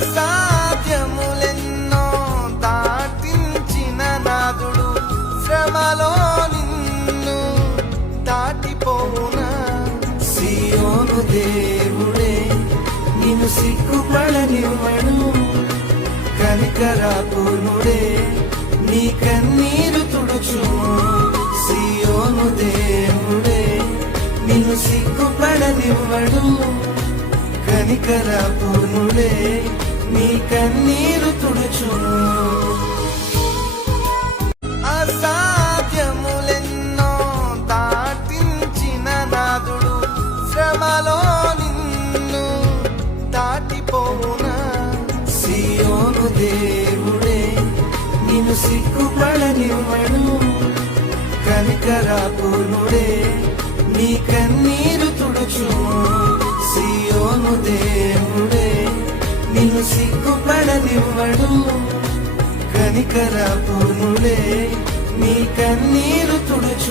అసాధ్యములెన్నో దాటించిన నాదుడు శ్రమలో నిన్ను దాటిపోవునా? సియోను దేవుడే నిన్ను సిగ్గుపడనివ్వడు, కనికరాపూర్ణుడే నీ కన్నీరు తుడుచును. సియోను దేవుడే నిన్ను సిగ్గుపడనివ్వడు, కనికరాపూర్ణుడే నీ కన్నీరు తుడుచును. అసాధ్యములెన్నో దాటించిన నాదుడు శ్రమలో నిన్ను దాటిపోవునా? సియోను దేవుడే నిన్ను సిగ్గుపడనివ్వడు, కనికరాపూర్ణుడే నీ కన్నీరు తుడుచును. సియోను దేవుడే నిన్ను సిగ్గుపడనివ్వడు, కనికరాపూర్ణుడే నీ కన్నీరు తుడుచును.